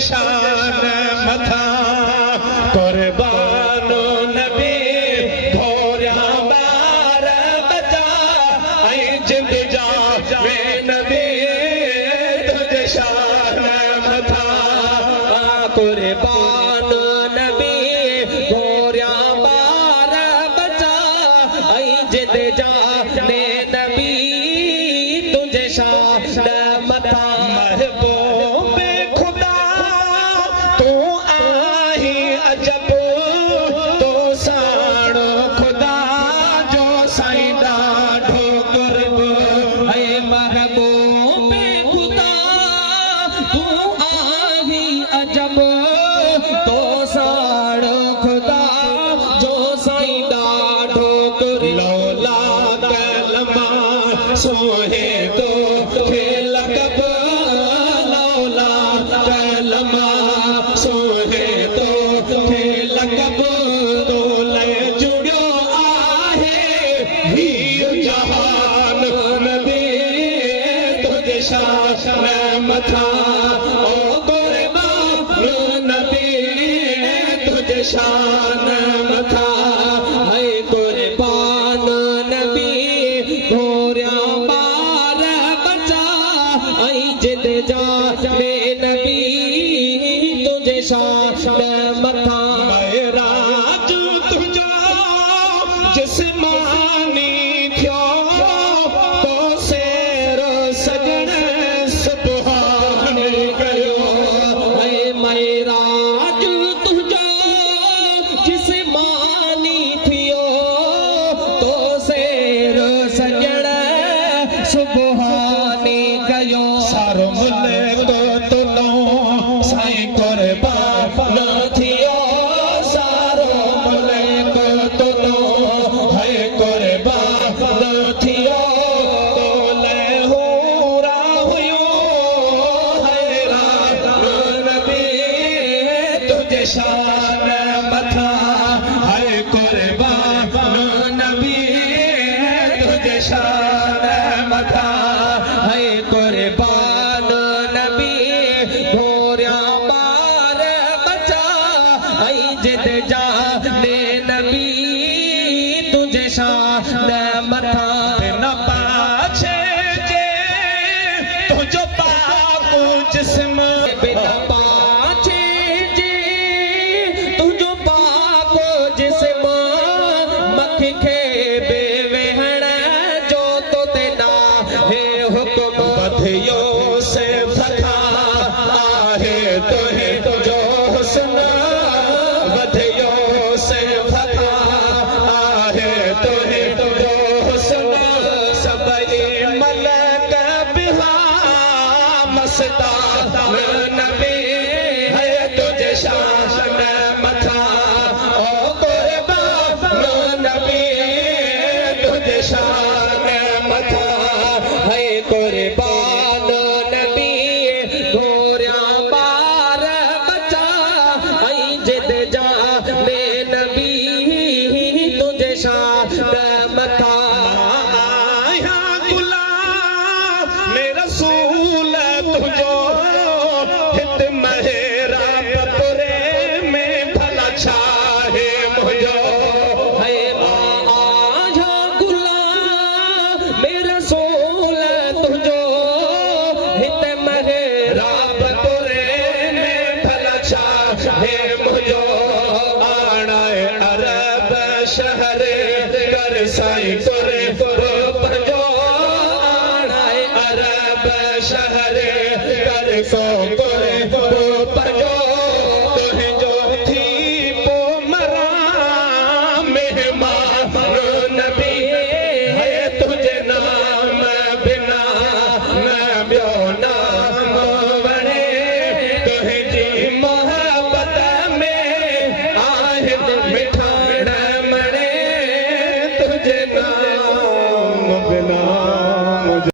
शान मथा कुर्बानो नबी घोरिया बार बचा ऐं जिंद जा वे नबी तुझे शान मथा कुर्बानो नबी घोरिया बार बचा ऐं जिंद जा वे नबी तुझे शान मथा सोहे तो खेल कब लौला कलमा सोहे तो खेल कब तो ले जुड़ियो आहे ही जहान नबी तुझे शान मथा ओ कुर्बान नबी तुझे शान मथा है कुर्बान नबी घोरिया बार बचा ऐं जिंद जा वे नबी तुझे शान मथा राज तुझो जिस्मानी थियो तो सेर सजण सुभान कयो राज तुझो जिस्मानी थियो तो सेर सजण सुभाने कयो सारो मुल्क तुलो साईं कुर्बान थियो सारो मुल्क तुलो है कुर्बान थियो तोले हूरा हुयो हैरान नबी तुझे शान मथा है कुर्बान नबी तुझे शान मथा है कुर्बान नबी घोरिया बार बचा ऐं जिंद जा वे नबी तुझे शान मथा न पाछे जे तुझो पाक जिस्म बिना पाछे जे तुझो पाक जिस्म मख खे बेवेहण जो तो तेना हे हुक्म बधियो से फथा आहे तुहे जो हुस्न बधियो से फथा आहे तुहे जो हुस्न सबई मलक बिहा मस्तान नबी है तुझे शान मथा ओ कुर्बान नबी तुझे शान मथा है कुर्बान नबी घोरिया बार बचा ऐं जिंद जा वे नबी तुझे शान मथा आया गुलाम मेरा रसूल तुझो हित मेरा बतरे में भला छाहे मुझो है आजा गुलाम मेरा रसूल तुझो हित मेरा बतरे में भला छाहे मुझो आना अरब शहर कर साईं करे पंजो आना अरब शहर कर सो करे पंजो तुझो थी पो मरा मेहमान नबी है तुझे नाम बिना न ब्यो नाम वणे तुझी